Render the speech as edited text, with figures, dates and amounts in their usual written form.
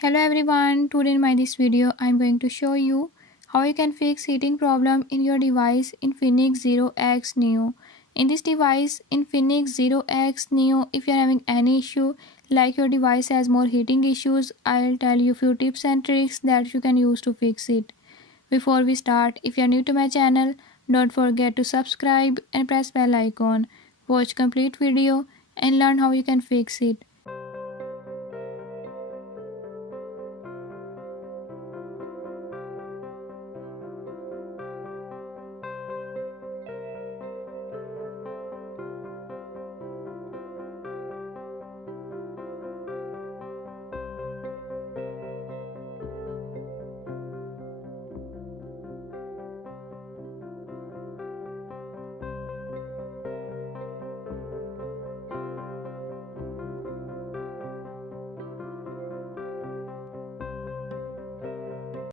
Hello everyone, today in my this video I am going to show you how you can fix heating problem in your device Infinix 0X Neo. In this device Infinix 0X Neo, if you are having any issue like your device has more heating issues, I'll tell you few tips and tricks that you can use to fix it. Before we start, if you are new to my channel, don't forget to subscribe and press bell icon. Watch complete video and learn how you can fix it.